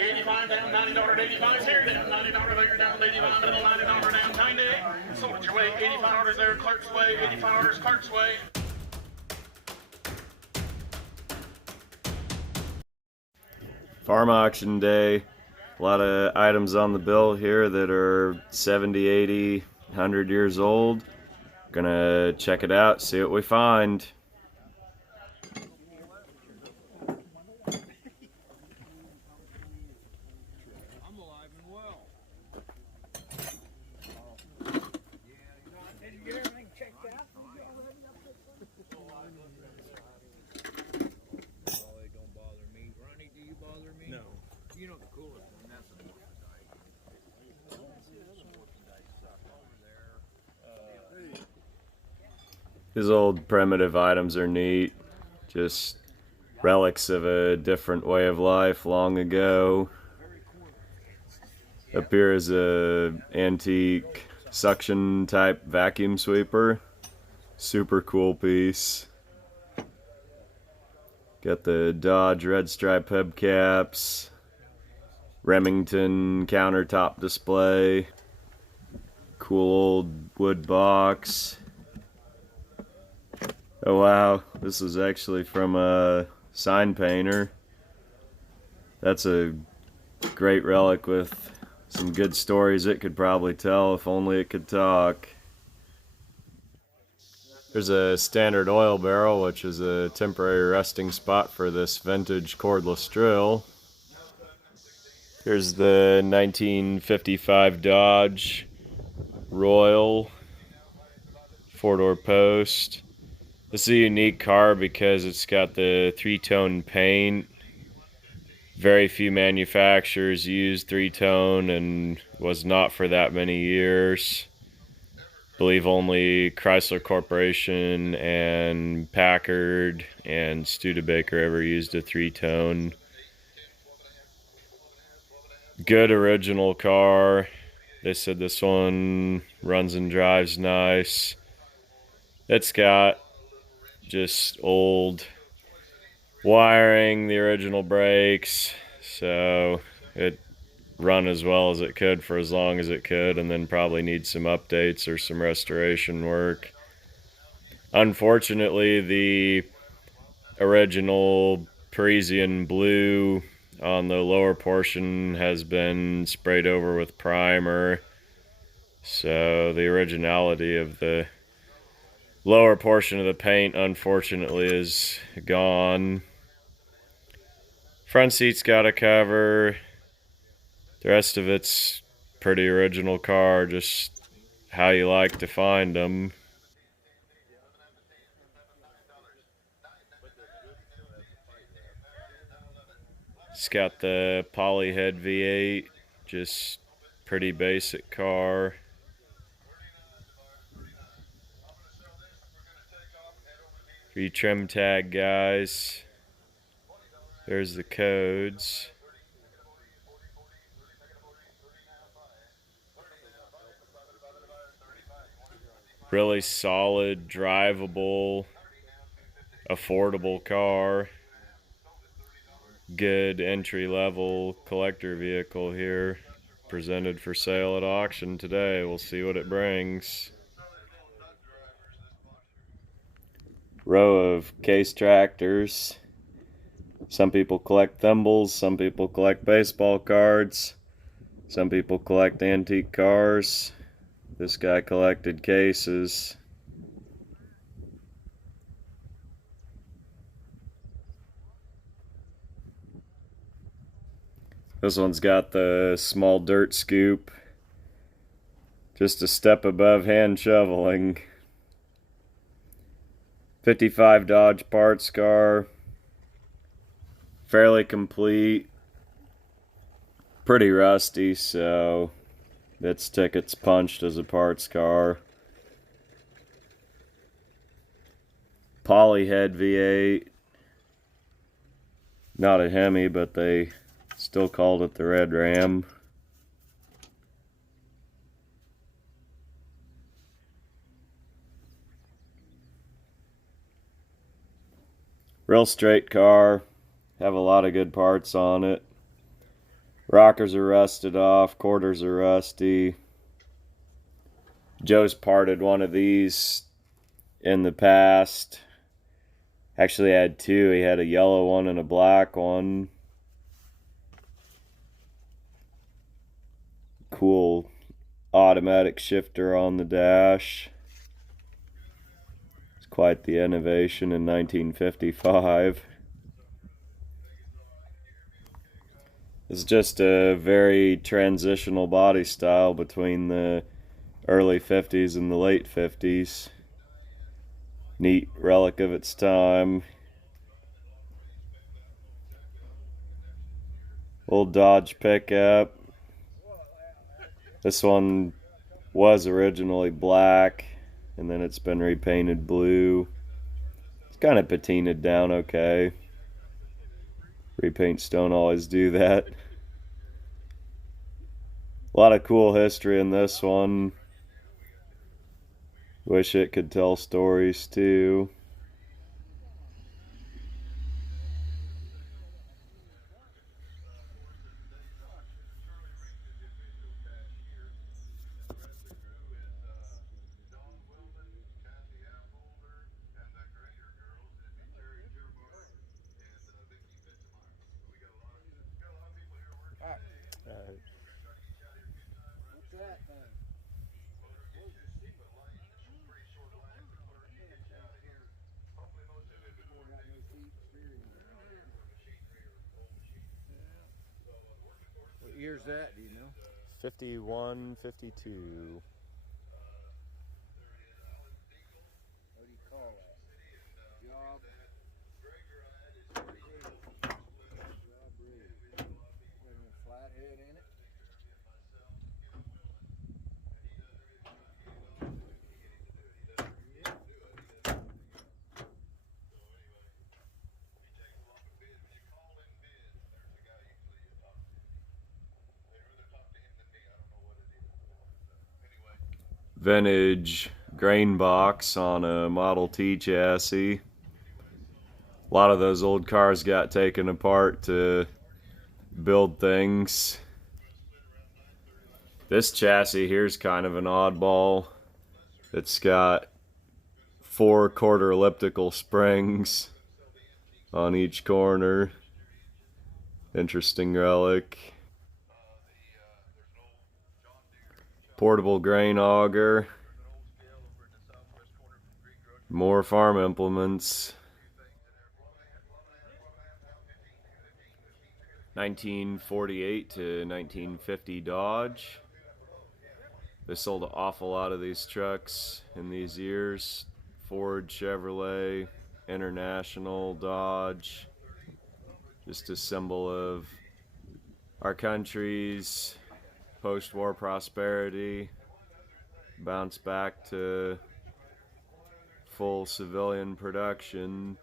$85 down, $90 $85 here, down $90 there, down $85 middle, $90 down 90. Sold your way, $85 there, Clerk's Way, $85 Clerk's Way. Farm auction day. A lot of items on the bill here that are 70, 80, 100 years old. Gonna check it out, see what we find. These old primitive items are neat, just relics of a different way of life long ago. Up here is a antique suction type vacuum sweeper, super cool piece. Got the Dodge red stripe hubcaps, Remington countertop display, cool old wood box. Oh wow, this is actually from a sign painter. That's a great relic with some good stories it could probably tell if only it could talk. There's a standard oil barrel, which is a temporary resting spot for this vintage cordless drill. Here's the 1955 Dodge Royal 4-door post. This is a unique car because it's got the three-tone paint. Very few manufacturers use three-tone and was not for that many years. I believe only Chrysler Corporation and Packard and Studebaker ever used a three-tone. Good original car. They said this one runs and drives nice. It's got just old wiring, the original brakes, so it run as well as it could for as long as it could, and then probably needs some updates or some restoration work. Unfortunately, the original Parisian blue on the lower portion has been sprayed over with primer, so the originality of the lower portion of the paint unfortunately is gone. Front seat's got a cover. The rest of it's pretty original car, just how you like to find them. It's got the polyhead V8, just pretty basic car. For you trim tag guys, there's the codes. Really solid, drivable, affordable car. Good entry-level collector vehicle here, presented for sale at auction today. We'll see what it brings. Row of case tractors. Some people collect thimbles, some people collect baseball cards, some people collect antique cars. This guy collected cases. This one's got the small dirt scoop, just a step above hand shoveling. 55 Dodge parts car, fairly complete, pretty rusty, so its ticket's punched as a parts car. Polyhead V8, not a Hemi, but they still called it the Red Ram. Real straight car, have a lot of good parts on it. Rockers are rusted off, quarters are rusty. Joe's parted one of these in the past. Actually had two. He had a yellow one and a black one. Cool automatic shifter on the dash. It's quite the innovation in 1955. It's just a very transitional body style between the early 50s and the late 50s. Neat relic of its time. Old Dodge pickup. This one was originally black, and then it's been repainted blue. It's kind of patinaed down okay. Repaints don't always do that. A lot of cool history in this one. Wish it could tell stories too. What year's that, do you know? 51, 52. What do you call that? Job. Job rig. With a flathead in it. Vintage grain box on a Model T chassis. A lot of those old cars got taken apart to build things. This chassis here is kind of an oddball. It's got 4 quarter elliptical springs on each corner. Interesting relic. Portable grain auger. More farm implements. 1948 to 1950 Dodge. They sold an awful lot of these trucks in these years. Ford, Chevrolet, International, Dodge. Just a symbol of our country's post-war prosperity, bounce back to full civilian production.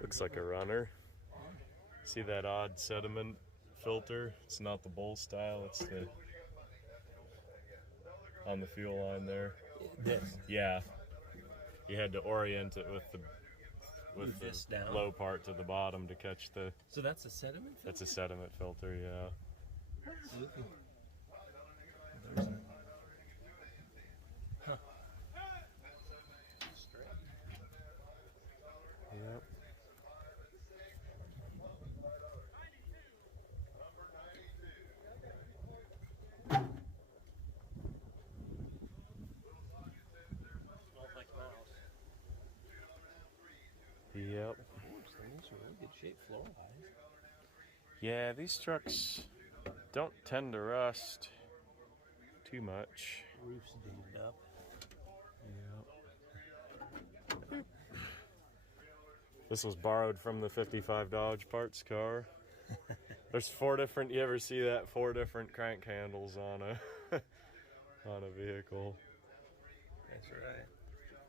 Looks like a runner. See that odd sediment filter? It's not the bowl style, it's the on the fuel line there. This. Yeah. You had to orient it with the This down. low part to the bottom to catch the. So that's a sediment filter? That's a sediment filter, yeah. There's a, huh. Yep. Smells like mouse. Yep. These things are really good shape floor wise. Yeah, these trucks don't tend to rust too much. Roof's dinged up. Yep. This was borrowed from the 55 Dodge parts car. There's 4 different, you ever see that? 4 different crank handles on a on a vehicle. That's right.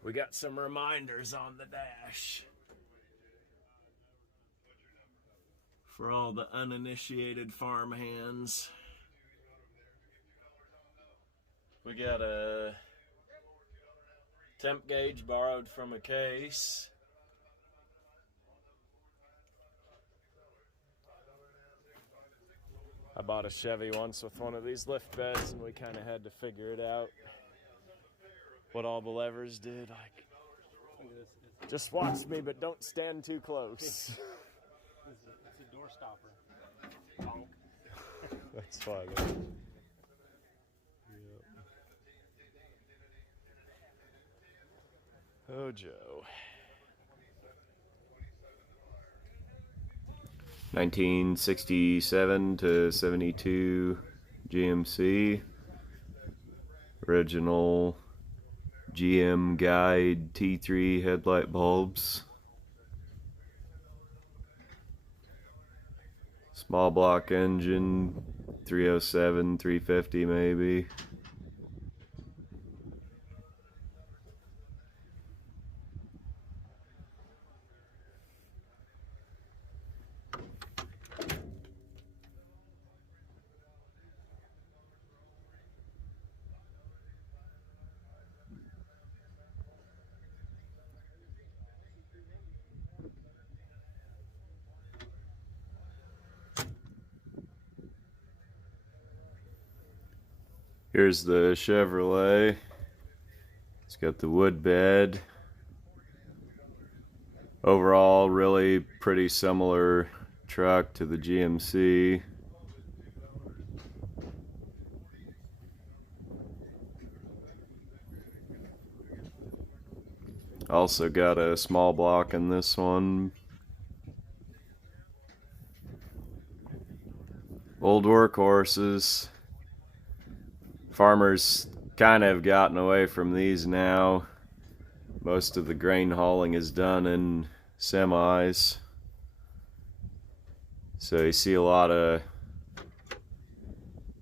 We got some reminders on the dash for all the uninitiated farm hands. We got a temp gauge borrowed from a case. I bought a Chevy once with one of these lift beds, and we kind of had to figure it out. What all the levers did, like, Look at this. It's just watch me, but don't stand too close. it's a door stopper. Bonk. That's funny. Yep. Oh, Joe. 1967 to 72 GMC. Original GM Guide T3 headlight bulbs. Small block engine, 307, 350 maybe. Here's the Chevrolet. It's got the wood bed. Overall, really pretty similar truck to the GMC. Also got a small block in this one. Old workhorses. Farmers kind of have gotten away from these now. Most of the grain hauling is done in semis. So you see a lot of...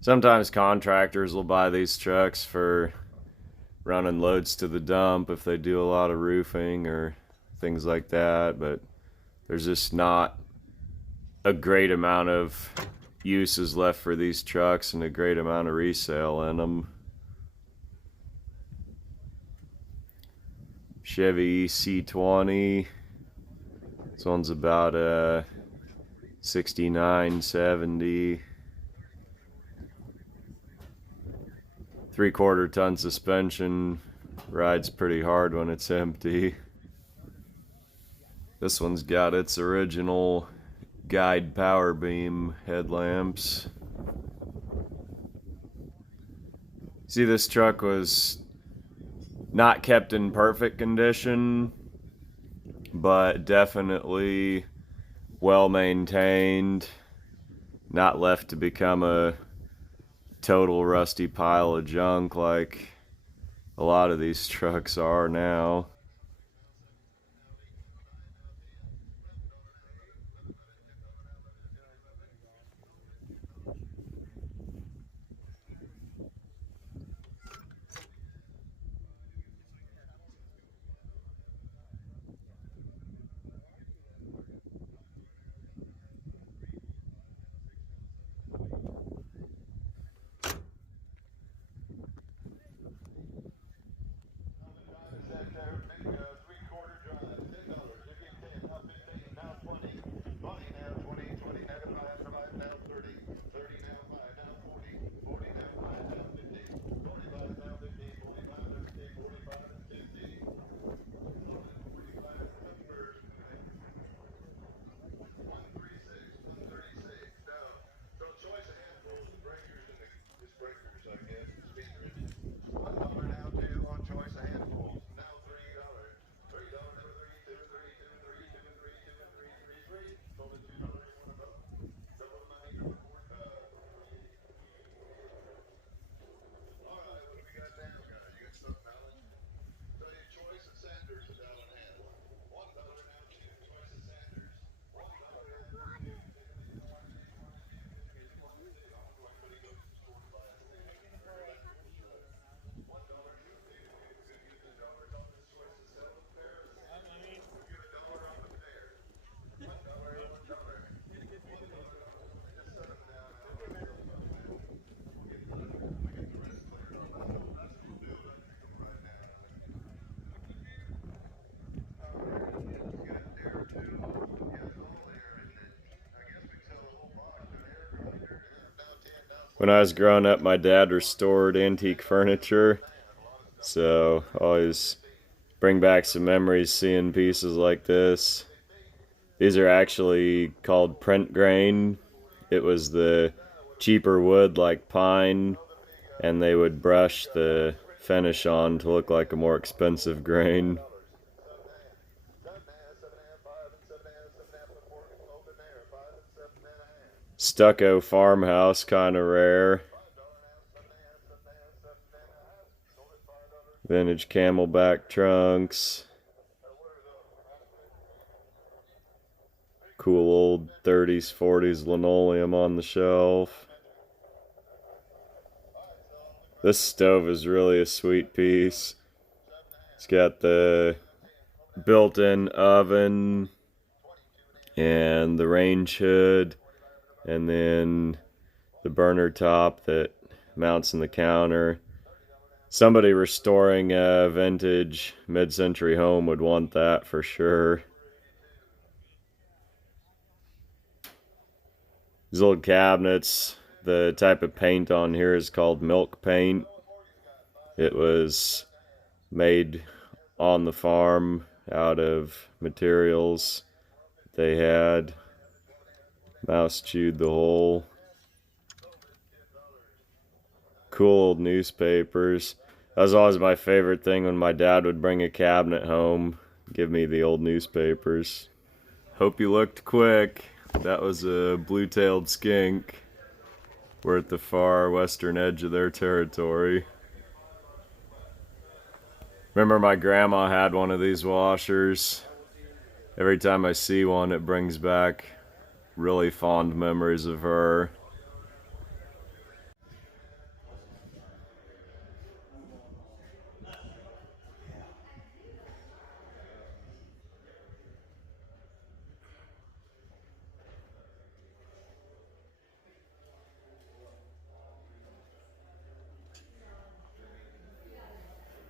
Sometimes contractors will buy these trucks for running loads to the dump if they do a lot of roofing or things like that, but there's just not a great amount of uses left for these trucks and a great amount of resale in them. Chevy C20. This one's about 69, 70. 3/4 ton suspension. Rides pretty hard when it's empty. This one's got its original guide power beam headlamps. See, this truck was not kept in perfect condition, but definitely well maintained, not left to become a total rusty pile of junk like a lot of these trucks are now. When I was growing up, my dad restored antique furniture, so always bring back some memories seeing pieces like this. These are actually called print grain. It was the cheaper wood like pine, and they would brush the finish on to look like a more expensive grain. Stucco farmhouse, kind of rare. Vintage camelback trunks. Cool old 30s, 40s linoleum on the shelf. This stove is really a sweet piece. It's got the built-in oven and the range hood, and then the burner top that mounts in the counter. Somebody restoring a vintage mid-century home would want that for sure. These old cabinets, the type of paint on here is called milk paint. It was made on the farm out of materials they had. Mouse chewed the hole. Cool old newspapers. That was always my favorite thing when my dad would bring a cabinet home, give me the old newspapers. Hope you looked quick. That was a blue-tailed skink. We're at the far western edge of their territory. Remember my grandma had one of these washers. Every time I see one, it brings back really fond memories of her.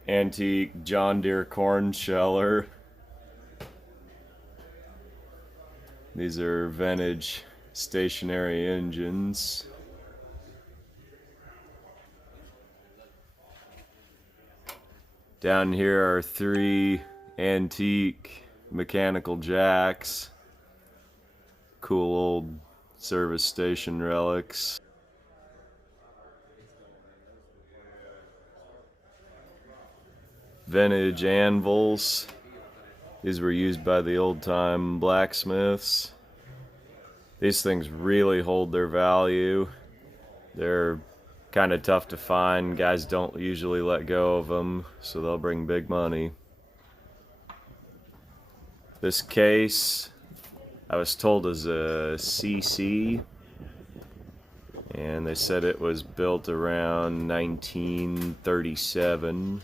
Antique John Deere corn sheller. These are vintage stationary engines. Down here are 3 antique mechanical jacks. Cool old service station relics. Vintage anvils. These were used by the old-time blacksmiths. These things really hold their value. They're kind of tough to find. Guys don't usually let go of them, so they'll bring big money. This case, I was told, is a CC, and they said it was built around 1937.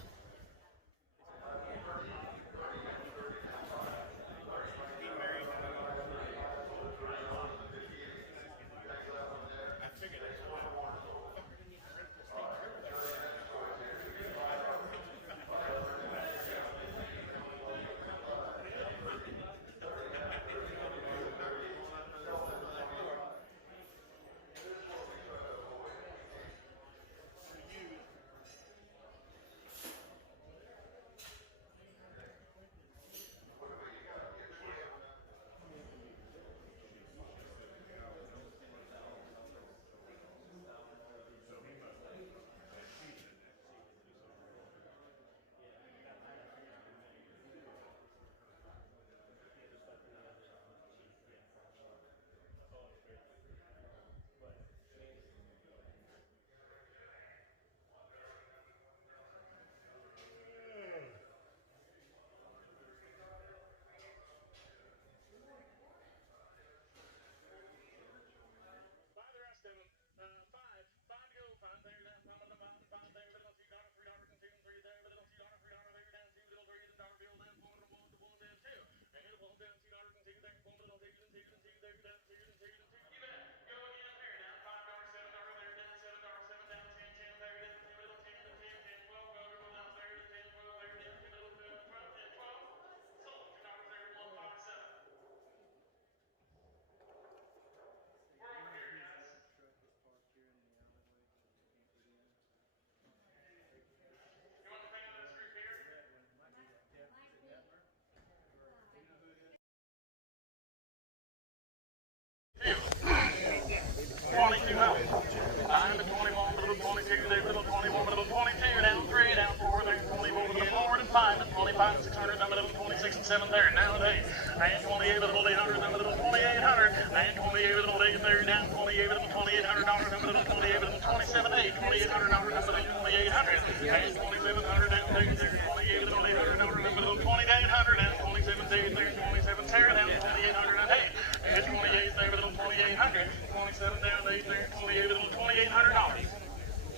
2730 nowadays. And 28 with a little 800, and a little 2800. And 28 with a little 830 down, 28 with a little $2,800, and a little 28 with a little 27.8, $2,800, and a little 2,800. And 2,700 down, 28 with a little 800, and a little 2,800, and 27 days there, 27 tear down, 2,800 and 8. And 28 there with a little 2,800. 27 down, 8 there, 28 with a little $2,800.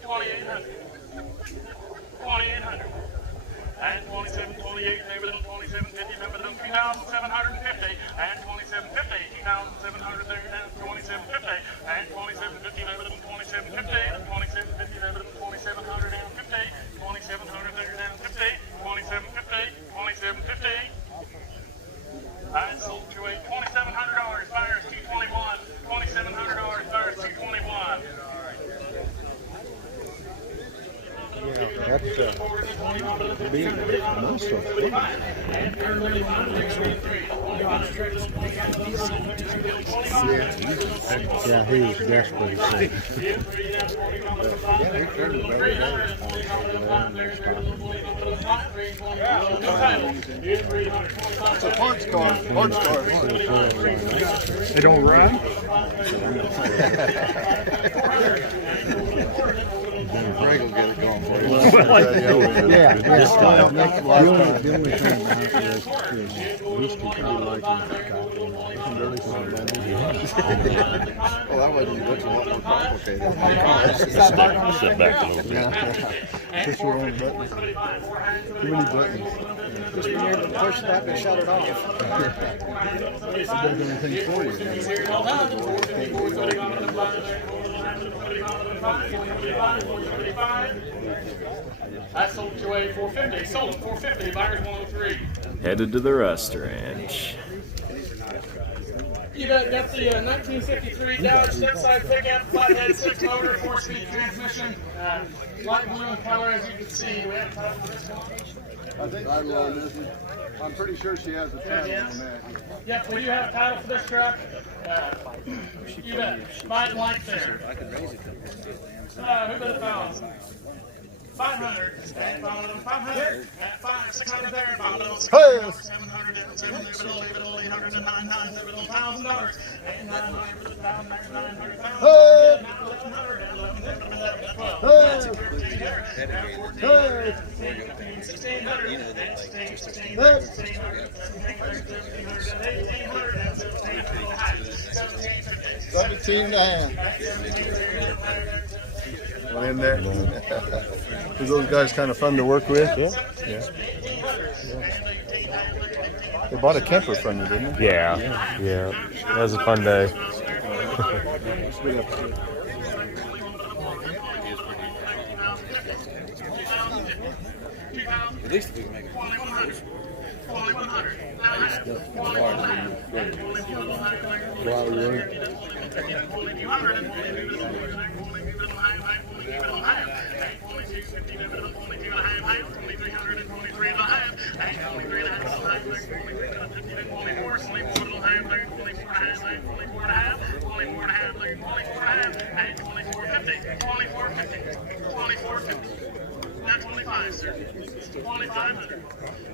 2,800. 2,800. And 27, 28, there with a little 2750, there with a little 2,750. And 2750, 2,700 there down, 2750. And 2750, there with a little 2750. And 2750, there with a little 2,700 down, 50. 2,700 there down, 50. 2750, 2750. I sold to a $2,700, buyers 221. $2,700, buyers 221. Yeah, that's big muscle. Yeah, he was desperate. It's a parts car. Parts car. They don't run? Greg will get it going for you. Yeah. The only thing about this is whiskey can be like well, that wasn't much a lot more complicated. Sit back a little bit. Push the wrong button. Too many buttons. Just being able to push that and shut it off. It does everything for you. I sold to a 450. Sold 450. Buyers 103. Headed to the restaurant. You got the 1953 Dodge step-side pickup, flathead 6-motor, 4-speed transmission, light blue in color, as you can see. We have time for this one. I think I'm pretty sure she has a title on that. Yep, we do have a title for this truck. You bet. Buy it like there. Who bet $1,000? 500. And 500. At 5, 600 there. 500. 700. 700. 800. 900. $1,000. And 900. 900. 1100. 17 and in there. Was those guys kind of fun to work with? Yeah. They bought a camper from you, didn't they? Yeah. That was a fun day. At least we can make it. 2,100. Not 25, sir. 2,500.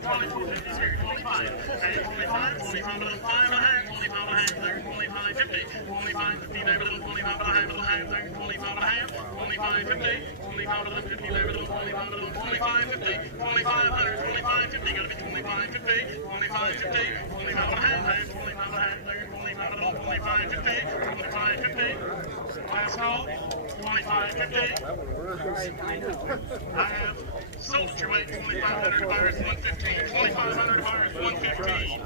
2,450, sir. 25. And 25, 25 little 5 and a half, 25 and a half, there. 25.50. 25.50, there, little 25 and a half, little half, there. 25 and a half. 25.50. 25 little 50, there, little 25, little 25.50. 2,500. 25.50, gotta be 25.50. 25.50. 25 and a half, 25 and a half, there. 25 little 25.50. 25.50. Last call. 25.50. I have sold your weight 2,500 buyers 115. 2,500 buyers 115.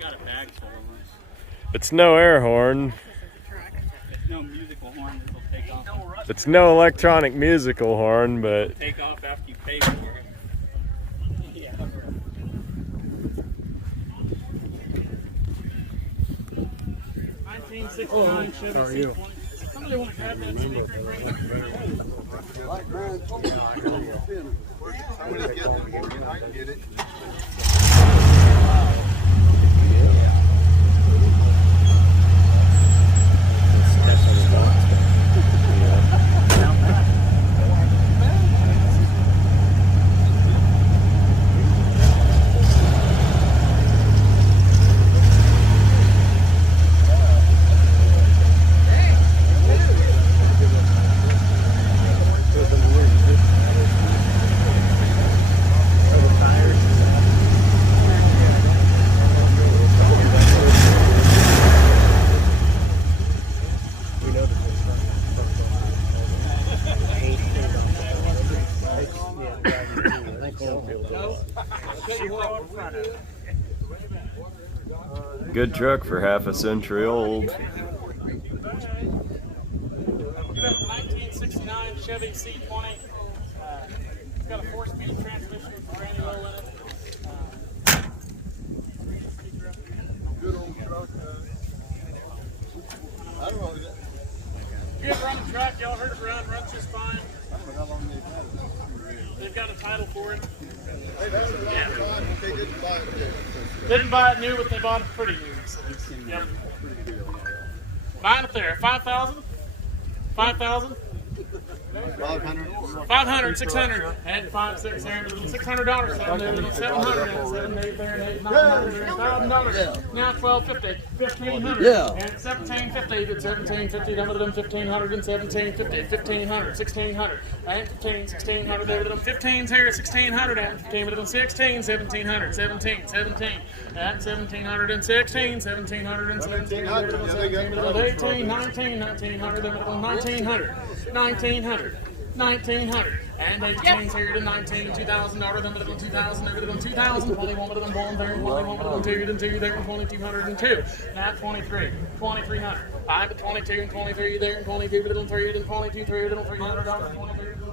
Got a bag full of us. It's no air horn. It's no musical horn that'll take off. It's no electronic musical horn, but Take off after you pay for it. Yeah. 1969 Chevy. How are you? Somebody want to grab that sticker? Somebody's getting it. I can get it. good truck for half a century old. 1969 Chevy C20. It's got a 4-speed transmission with brand new oil in it. Good old truck. I don't know. Good running truck. Y'all heard it run. Runs just fine. I don't know how long they've had it. They've got a title for it. They've had it. Yeah. They didn't buy it new. Didn't buy it new, but they bought it pretty new. Yep. Buying it there. 5,000. 5,000. 500. 500, 600, and 5, 6, $600, $700, $700, $900, now $1,250, $1,500, and $1,750, $1,750, number of them $1,500 and $1,750, $1,500, $1,600, and $1,600, there with them $15s here, $1,600, and $15 with them $16, $1,700, $17, $17, and $1,700 and $16, $1,700 and $17, $18, $19, $1,900, there with them $1,900, $1,900. 1,900 and 18 here to 19, $2,000, then with them 2,000, there with them 2,000, 21 with them 1 there, 21 with them 2, then 2 there, and 2,202. Now 23, 2,300. 5 at 22 and 23 there, and 22 with them 3, then 22, 3 with them $300,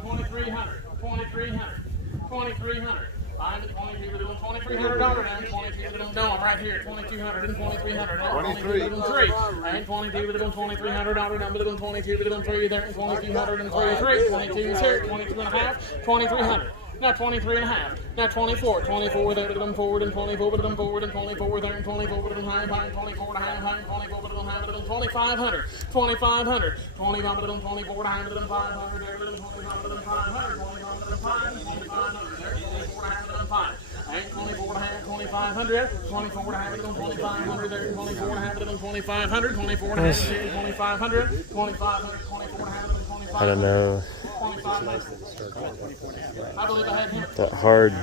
2,300, 2,300, 2,300. 5 at 22 with them $2,300 and 22 with them, no, I'm right here, 2,200 and 2,300, and 22 with them 3, and 22 with them $2,300, number with them 22 with them 3 there, and 2,200 and 23, 22 is here, 22 and a half, 2,300. Now 23 and a half. Now 24. 24 there with them forward and 24 with them forward and 24 there and 24 with them high and 24 and a half and 24 with them high with them 2,500. 2,500. 25 with them 24 and a half with them 500 there with them 25 with them 500. 25 with them 5 and 2,500 there 24 and a half with them 5. And 24 and a half, 2,500. 24 and a half with them 2,500 there 24 and a half with them 2,500. 24 and a half 2,500. 2,500. 24 and a half with them 2,500. I don't know. I believe I had him. That hard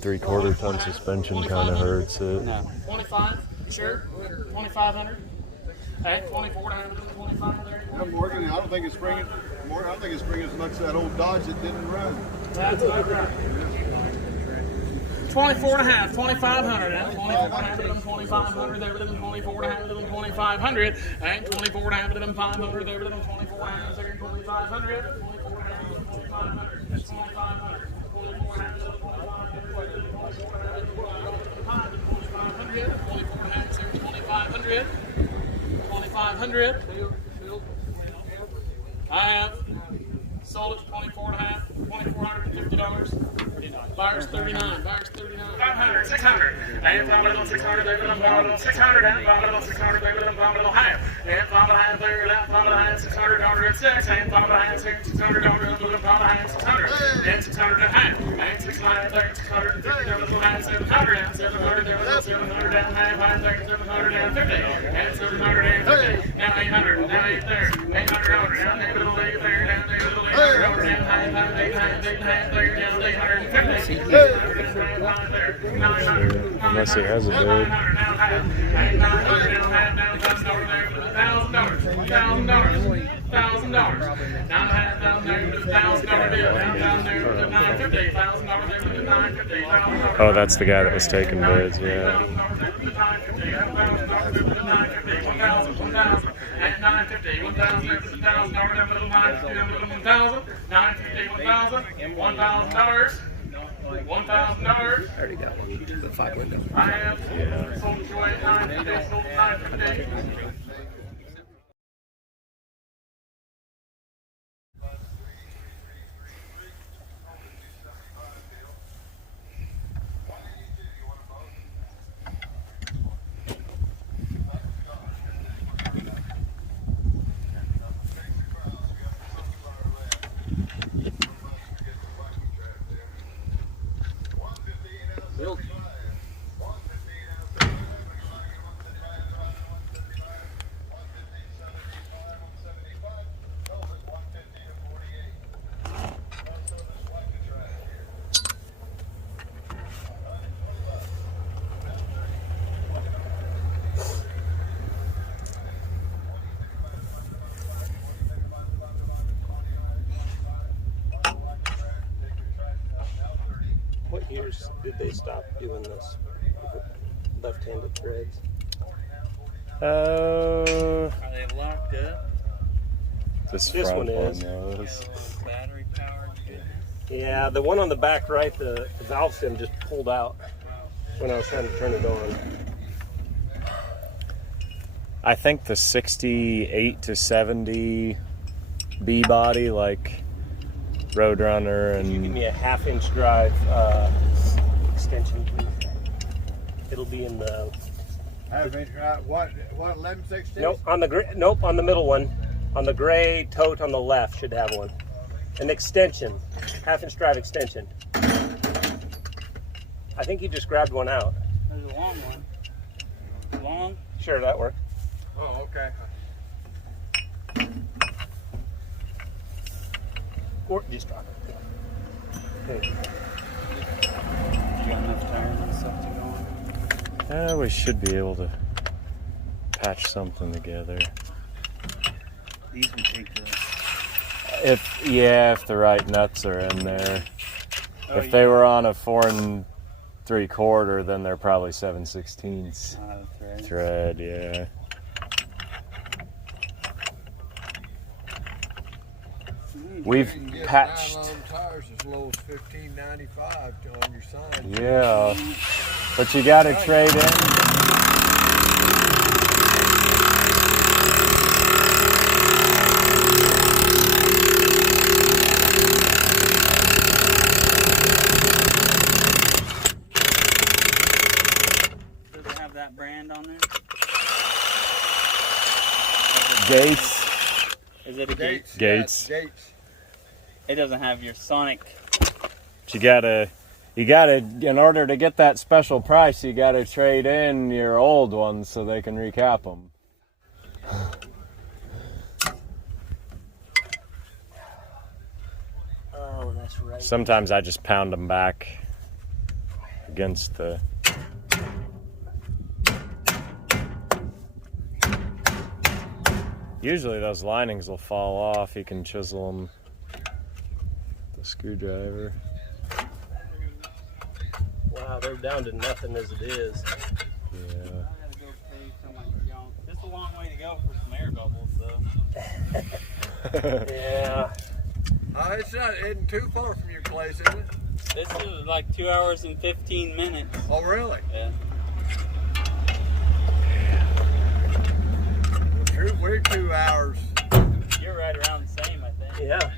3/4 ton suspension kind of hurts it. 25, sure. 2,500. Hey, 24 down to 25 there. I'm working. I don't think it's bringing more. I think it's bringing as much as that old Dodge that didn't run. That's about right. 24 and a half, 2,500, and 24 and a half of them 2,500, there with them 24 and a half of them 2,500, and 24 and a half of them 500, there with them 24 and a half, there 2,500, 24 and a half of them 2,500, 2,500, 24 and a half of them 2,500, 24 and a half, there 2,500, 2,500. I have sold it for 24 and a half, $2,450. Buyers 39, buyers 39. 500, 600, and 5 600, they will them 600, and 5 600, they will them half, and 5 there, that 5 $600 and 6, and 5 $600, and 5 600, and 600 and half, and 600 there, 650, there was 700, and 700, there was 700 and half, and 750, and 750, now 800, now 8 there, $800, and they will leave there, and they will leave there, and half, there, down 850. Unless he has a bid. Oh, that's the guy that was taking bids, yeah. $1,000. I already got one. The 5 window. I have sold it away at 950. What years did they stop doing this left-handed threads? Are they locked up? This This front one is. is. Battery powered? Yeah, the one on the back right, the valve stem just pulled out when I was trying to turn it on. I think the 68 to 70 B body, like Roadrunner Give and me a 1/2-inch drive extension, please. It'll be in the. What 11/16? Nope, on the nope, on the middle one, on the gray tote on the left should have one. An extension, 1/2-inch drive extension. I think you just grabbed one out. There's a long one. Long? Sure, that worked. Oh, okay. Or just drop it. Okay. You got enough tires and stuff to go on? we should be able to patch something together. These would take the... If the right nuts are in there. Oh, If they were on a 4 3/4, then they're probably 7/16 thread. thread. Yeah. We've You can get patched. nylon tires as low as $15.95 on your sign. Yeah, but you got to trade in. Does it have that brand on there? Gates. Is it a Gates? Gates. Yeah, Gates. It doesn't have your Sonic. But you gotta, in order to get that special price, you gotta trade in your old ones so they can recap them. Oh, that's right. Sometimes I just pound them back against the. Usually those linings will fall off. You can chisel them with the screwdriver. Wow, they're down to nothing as it is. Yeah. I gotta go pay so much junk. This is a long way to go for some air bubbles, though. Yeah. It's not isn't too far from your place, is it? This is like 2 hours and 15 minutes. Oh, really? Yeah. We're 2 hours. You're right around the same, I think. Yeah.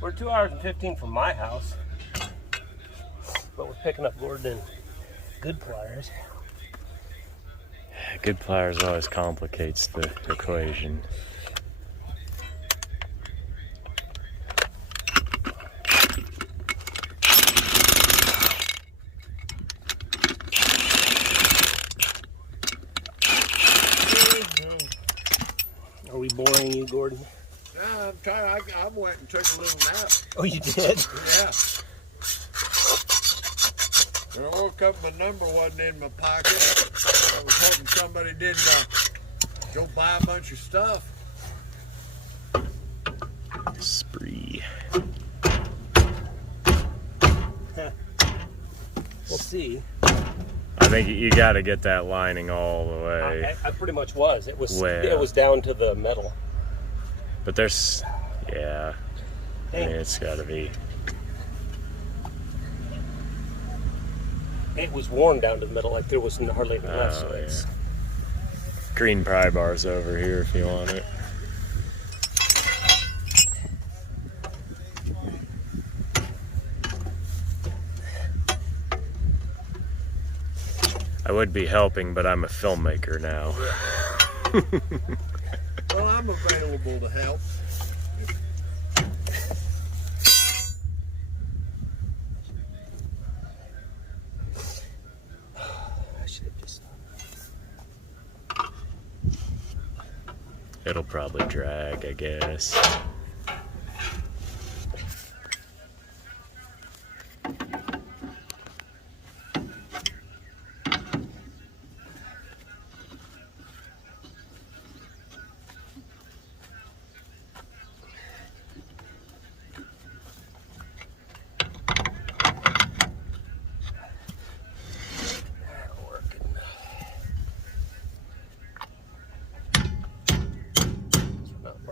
We're 2 hours and 15 from my house. But we're picking up Gordon and Goodpliers. Goodpliers always complicates the equation. Are we boring you, Gordon? No, I'm tired. I went and took a little nap. Oh, you did? Yeah. When I woke up, my number wasn't in my pocket. I was hoping somebody didn't go buy a bunch of stuff. Spree. We'll see. I think you got to get that lining all the way. I pretty much was. It was. Well. It was down to the metal. But there's, yeah. I mean, Hey, it's got to be. it was worn down to the metal. Like there was hardly any left. So Oh, it's. yeah. Green pry bars over here if you want it. I would be helping, but I'm a filmmaker now. Well, I'm available to help. I should have just. It'll probably drag, I guess.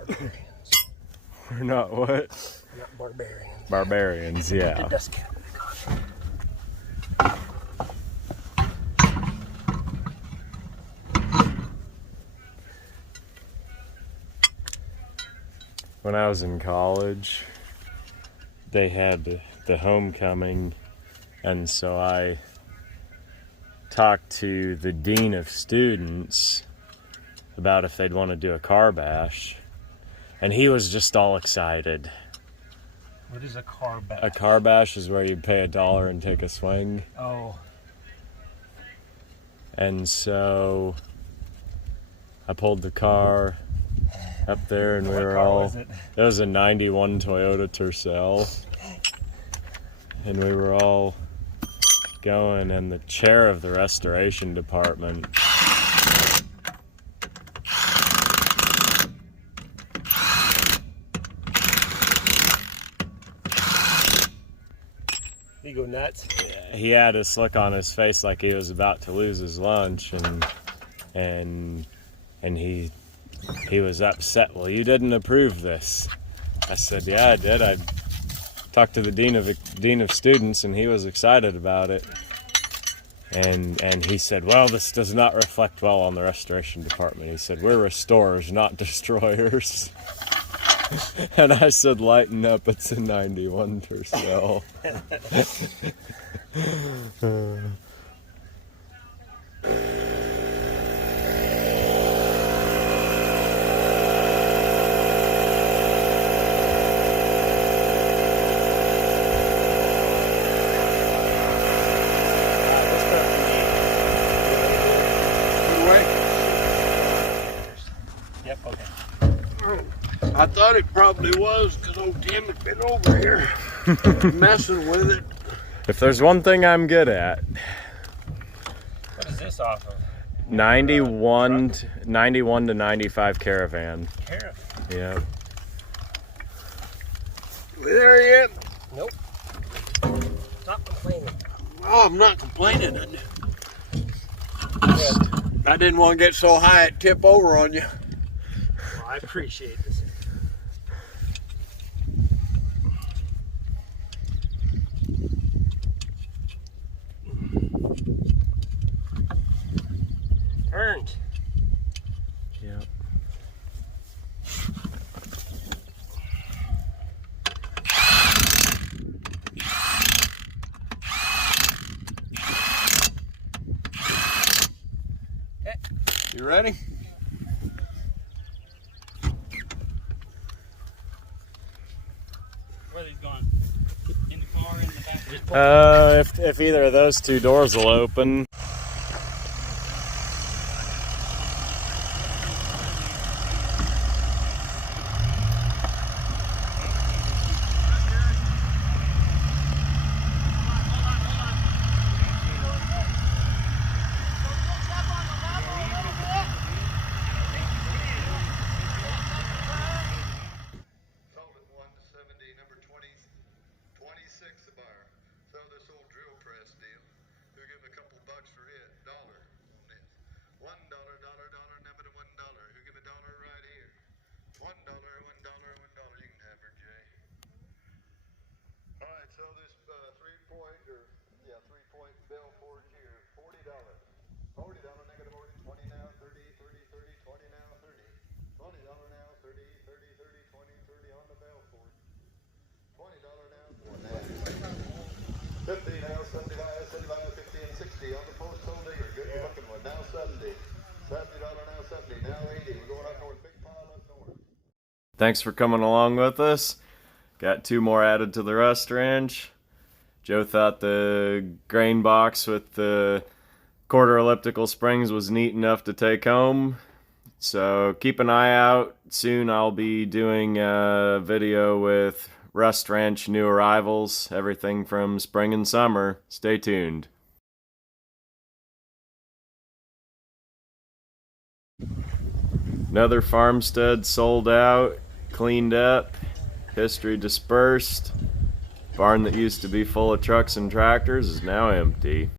barbarians. We're not what? We're not barbarians. Barbarians, The yeah. dust cap. When I was in college, they had the homecoming, and so I talked to the dean of students about if they'd want to do a car bash, and he was just all excited. What is a car bash? A car bash is where you pay $1 and take a swing. Oh. And so I pulled the car up there, and we were all. Was it? It was a '91 Toyota Tercel, and we were all going, and the chair of the restoration department You go nuts. he had this look on his face like he was about to lose his lunch, and he was upset. Well, you didn't approve this. I said, yeah, I did. I talked to the dean of students, and he was excited about it. And he said, well, this does not reflect well on the restoration department. He said, we're restorers, not destroyers. And I said, lighten up, it's a 91 Tercel. Yep, okay. I thought it probably was because old Tim had been over here messing with it. If there's one thing I'm good at, What is this off of? 91 to 95 Caravan. Caravan. Yeah. We there yet? Nope. Stop complaining. Oh, I'm not complaining. Yeah. I didn't want to get so high it tip over on you. Well, I appreciate this. Turned. Yep. You ready? Where are these going? In the car, in the back? If either of those two doors will open. Number 26 a bar. So this old drill press deal. We'll give him a couple bucks for it. $1 on this. $1, number to $1. Who give $1 right here? $1, $1. You can have her, Jay. All right, so this 3-point bell forge here, $40. $40 negative 40, 20 now, 30, 30, 30, 20 now, 30. $20 now, 30, 30, 30, 20, 30 on the bell forge. $20 now, 50 now, 75, 75, 50, and 60 on the post hole digger. Good looking one. Now 70. $70 now, 70. Now 80. We're going up north. Big pile up north. Thanks for coming along with us. Got 2 more added to the rust ranch. Joe thought the grain box with the quarter elliptical springs was neat enough to take home. So keep an eye out. Soon I'll be doing a video with Rust Ranch new arrivals, everything from spring and summer. Stay tuned. Another farmstead sold out, cleaned up, history dispersed. Barn that used to be full of trucks and tractors is now empty.